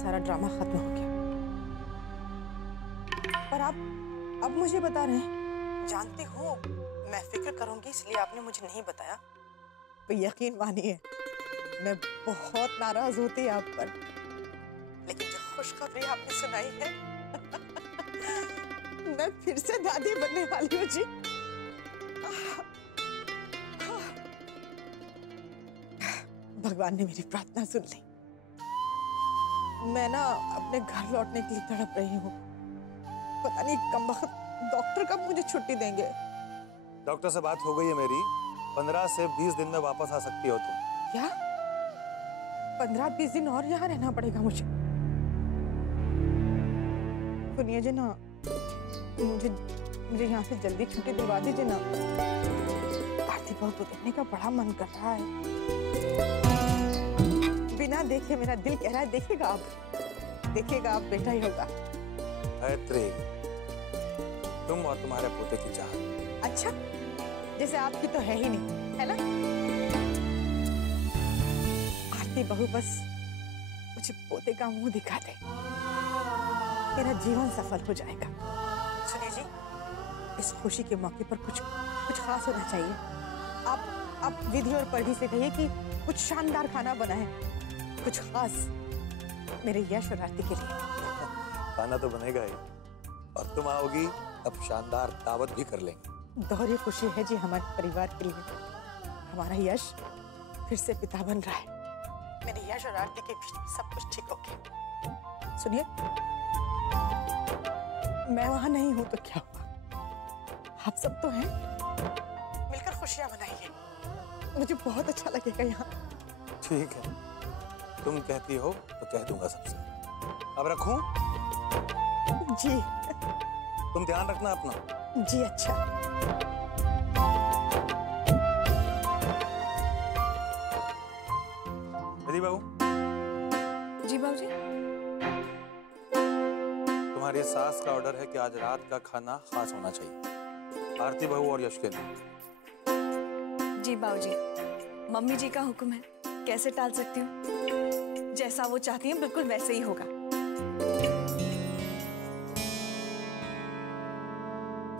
सारा ड्रामा खत्म हो गया। पर आप अब मुझे बता रहे हैं। जानती हूँ मैं फिक्र करूंगी इसलिए आपने मुझे नहीं बताया। तो यकीन मानिए मैं बहुत नाराज होती आप पर, लेकिन जो खुशखबरी आपने सुनाई है मैं फिर से दादी बनने वाली हूँ जी। भगवान ने मेरी प्रार्थना सुन ली। मैं ना अपने घर लौटने के लिए तड़प रही हूँ। पता नहीं कमबख्त डॉक्टर कब मुझे छुट्टी देंगे। डॉक्टर से बात हो गई है मेरी, 15 से 20 दिन में वापस आ सकती हो तुम। क्या 15-20 दिन और यहाँ रहना पड़ेगा मुझे? सुनिए जी ना, मुझे यहाँ से जल्दी छुट्टी दिलवा दीजिए ना। आरती बहू को देखने का बड़ा मन कर रहा है। बिना देखे मेरा दिल कह रहा है देखिएगा आप बेटा ही होगा। गायत्री, तुम और तुम्हारे पोते की चाह। अच्छा, जैसे आपकी तो है ही नहीं, है ना? आरती बहू बस मुझे पोते का मुंह दिखा दे, मेरा जीवन सफल हो जाएगा। सुनिए जी, इस खुशी के मौके पर कुछ खास होना चाहिए। आप विधि और परवी से कहिए कि कुछ शानदार खाना बनाए, कुछ खास मेरे यश और आरती के लिए। खाना तो बनेगा ही, और तुम आओगी तब शानदार दावत भी कर लेंगे। दोहरी खुशी है जी हमारे परिवार के लिए। हमारा यश फिर से पिता बन रहा है। मेरे यश और आरती के बीच में सब कुछ ठीक हो गया। सुनिए, मैं वहां नहीं हूं तो क्या हुआ, आप सब तो हैं। मिलकर खुशियां मनाइए, मुझे बहुत अच्छा लगेगा यहाँ। ठीक है, तुम कहती हो तो कह दूंगा सबसे। अब रखूं? जी। तुम ध्यान रखना अपना। जी अच्छा। विधि बहू। जी बाबूजी। तुम्हारी सास का ऑर्डर है कि आज रात का खाना खास होना चाहिए, आरती बहू और यश के लिए। जी बाबूजी, मम्मी जी का हुक्म है, कैसे टाल सकती हूँ? जैसा वो चाहती हैं बिल्कुल वैसे ही होगा।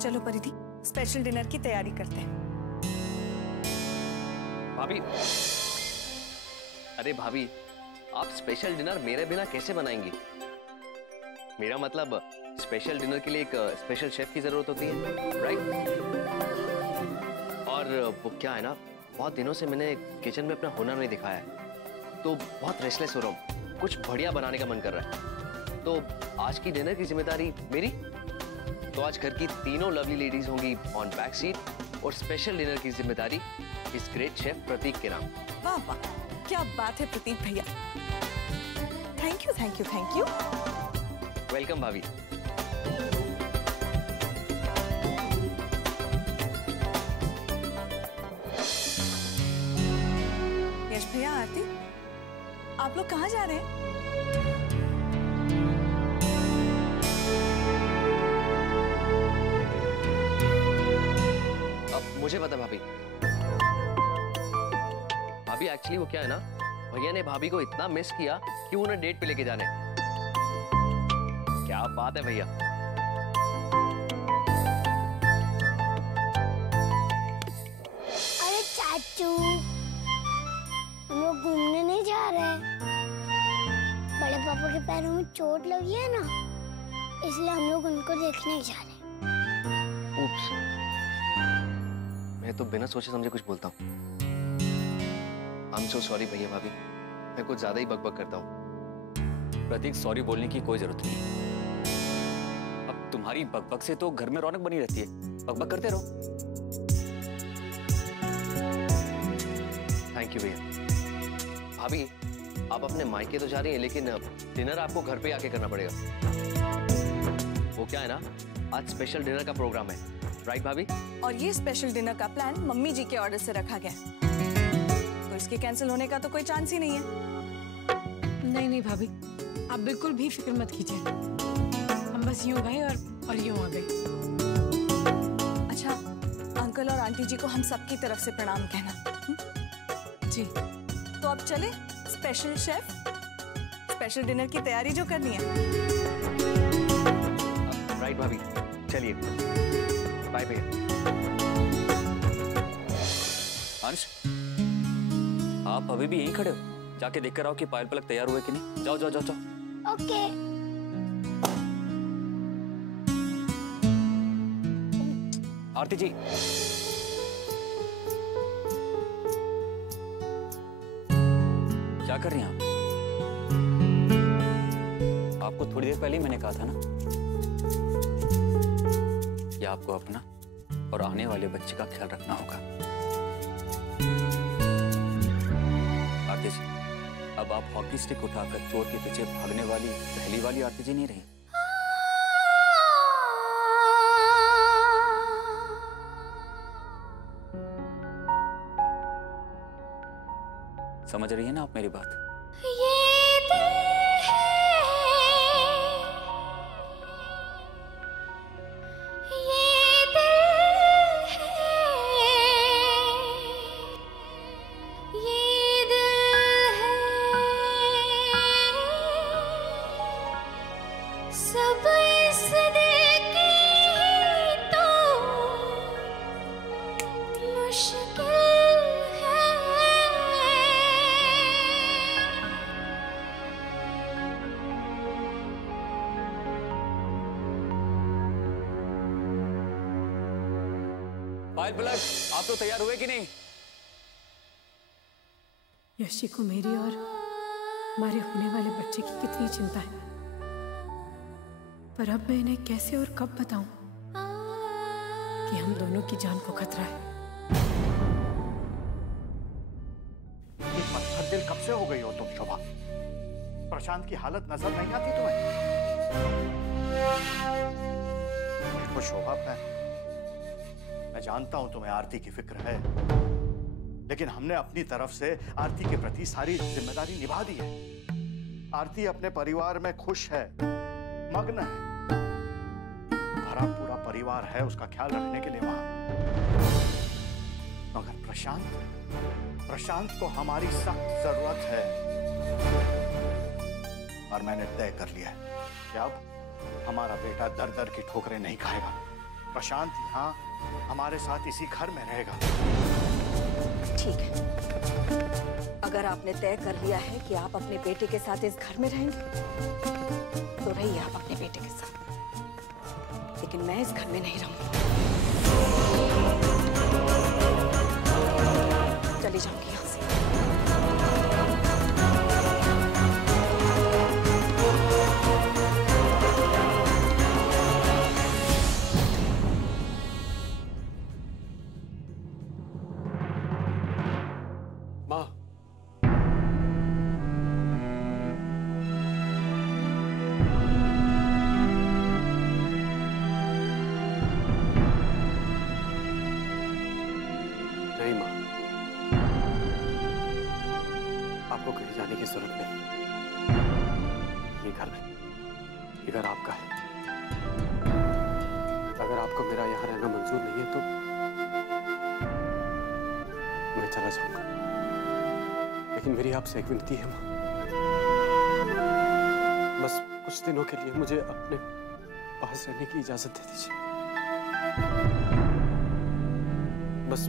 चलो परिधि, स्पेशल डिनर की तैयारी करते हैं। भाभी, अरे भाभी, आप स्पेशल डिनर मेरे बिना कैसे बनाएंगी? मेरा मतलब स्पेशल डिनर के लिए एक स्पेशल शेफ की जरूरत होती है, राइट? और वो क्या है ना, बहुत दिनों से मैंने किचन में अपना हुनर नहीं दिखाया है, तो बहुत रेस्टलेस हो रहा हूँ। कुछ बढ़िया बनाने का मन कर रहा है। तो आज की डिनर की जिम्मेदारी मेरी। तो आज घर की तीनों लवली लेडीज होंगी ऑन बैक सीट, और स्पेशल डिनर की जिम्मेदारी इस ग्रेट शेफ प्रतीक के नाम। वाह वाह, क्या बात है प्रतीक भैया। Thank you thank you thank you. Welcome भाभी। यश भैया, आरती, आप लोग कहाँ जा रहे हैं? अब मुझे पता भाभी। भाभी एक्चुअली वो क्या है ना, भैया ने भाभी को इतना मिस किया कि उन्हें डेट पे लेके जाने। क्या बात है भैया। अरे चाचू, हम लोग घूमने नहीं जा रहे। बड़े पापा के पैरों में चोट लगी है ना, इसलिए हम लोग उनको देखने जा रहे हैं। उप्स, मैं तो बिना सोचे समझे कुछ बोलता हूँ। I'm so sorry भैया भाभी, मैं कुछ ज्यादा ही बकबक करता हूँ। प्रतीक, सॉरी बोलने की कोई जरूरत नहीं। अब तुम्हारी बकबक से तो घर में रौनक बनी रहती है, बकबक करते रहो। थैंक यू भैया। भाभी, आप अपने मायके तो जा रही हैं, लेकिन डिनर आपको घर पे आके करना पड़ेगा। वो क्या है ना, आज स्पेशल डिनर का प्रोग्राम है, राइट भाभी? और ये स्पेशल डिनर का प्लान मम्मी जी के ऑर्डर से रखा गया, तो इसके कैंसिल होने का तो कोई चांस ही नहीं है। नहीं भाभी, आप बिल्कुल भी फिक्र मत कीजिए। हम बस यूं गए और यूं आ गए। अच्छा, अंकल और आंटी जी को हम सबकी तरफ से प्रणाम कहना। जी। तो अब चले स्पेशल शेफ स्पेशल डिनर की तैयारी जो करनी है। राइट भाभी, चलिए। बाय भैया। अंश, आप अभी भी यहीं खड़े हो? जाके देख कर आओ कि पायल पलक तैयार हुए कि नहीं। जाओ जाओ जाओ जाओ। ओके। आरती जी, क्या कर रही हैं आप? आपको थोड़ी देर पहले ही मैंने कहा था ना कि आपको अपना और आने वाले बच्चे का ख्याल रखना होगा। आरती जी, अब आप हॉकी स्टिक उठाकर चोर के पीछे भागने वाली पहली वाली आरती जी नहीं रही। समझ रही है ना आप मेरी बात? पायल पलक, आप तो तैयार हुए कि नहीं? यशी को मेरी और हमारे होने वाले बच्चे की कितनी चिंता है, पर अब मैं इन्हें कैसे और कब बताऊं कि हम दोनों की जान को खतरा है। ये पत्थर दिल कब से हो गई हो तुम शोभा? प्रशांत की हालत नजर नहीं आती तुम्हें? मुझको शोभा, मैं जानता हूं तुम्हें आरती की फिक्र है, लेकिन हमने अपनी तरफ से आरती के प्रति सारी जिम्मेदारी निभा दी है। आरती अपने परिवार में खुश है, मग्न है, भरा पूरा परिवार है उसका ख्याल रखने के लिए वहां। मगर प्रशांत को हमारी सख्त जरूरत है, और मैंने तय कर लिया है कि अब हमारा बेटा दर दर की ठोकरें नहीं खाएगा। प्रशांत यहाँ हमारे साथ इसी घर में रहेगा। ठीक है, अगर आपने तय कर लिया है कि आप अपने बेटे के साथ इस घर में रहेंगे, तो रहिए आप अपने बेटे के साथ, लेकिन मैं इस घर में नहीं रहूंगी। चली जाऊंगी यहाँ से। आपको कहीं जाने की जरूरत नहीं। ये घर आपका है। अगर आपको मेरा यहाँ रहना मंजूर नहीं है तो मैं चला जाऊंगा, लेकिन मेरी आपसे एक विनती है माँ, बस कुछ दिनों के लिए मुझे अपने पास रहने की इजाजत दे दीजिए। बस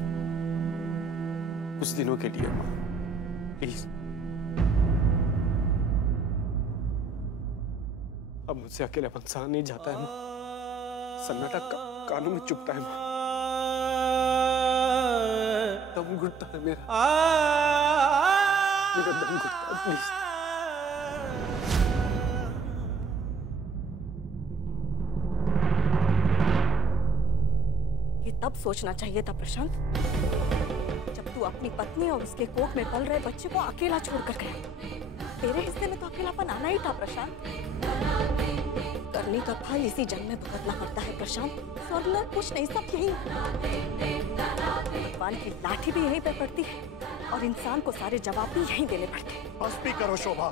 कुछ दिनों के लिए माँ, प्लीज। अब मुझसे अकेला सहा नहीं जाता है माँ, सन्नाटा कानों में चुभता है माँ, दम घुटता है मेरा दम घुटता है, प्लीज। ये तब सोचना चाहिए था प्रशांत, जब तू अपनी पत्नी और उसके कोख में पल रहे बच्चे को अकेला छोड़कर गया। तेरे हिस्से में तो अकेलापन आना ही था प्रशांत। करने का फल इसी जन्म में भुगतना पड़ता है प्रशांत। स्वर्ग कुछ नहीं, सब यही। भगवान की लाठी भी यहीं पे पड़ती है और इंसान को सारे जवाब भी यहीं देने पड़ते हैं। बस भी करो शोभा।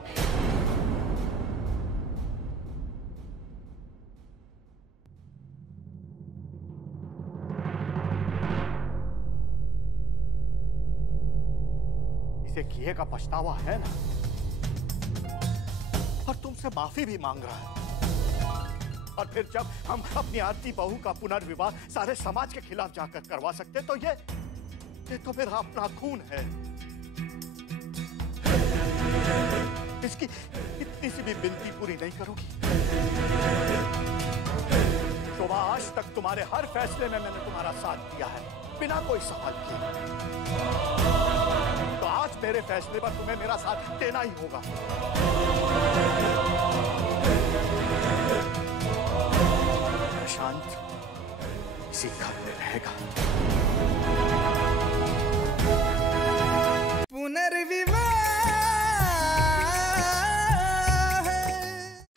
इसे किए का पछतावा है ना, और तुमसे माफी भी मांग रहा है। और फिर जब हम अपनी आरती बहू का पुनर्विवाह सारे समाज के खिलाफ जाकर करवा सकते तो ये तो मेरा अपना खून है। इसकी इतनी सी भी विनती पूरी नहीं करोगी? शोभा, आज तक तुम्हारे हर फैसले में मैंने तुम्हारा साथ दिया है बिना कोई सवाल किए। तो आज मेरे फैसले पर तुम्हें मेरा साथ देना ही होगा। प्रशांत इसी घर में रहेगा।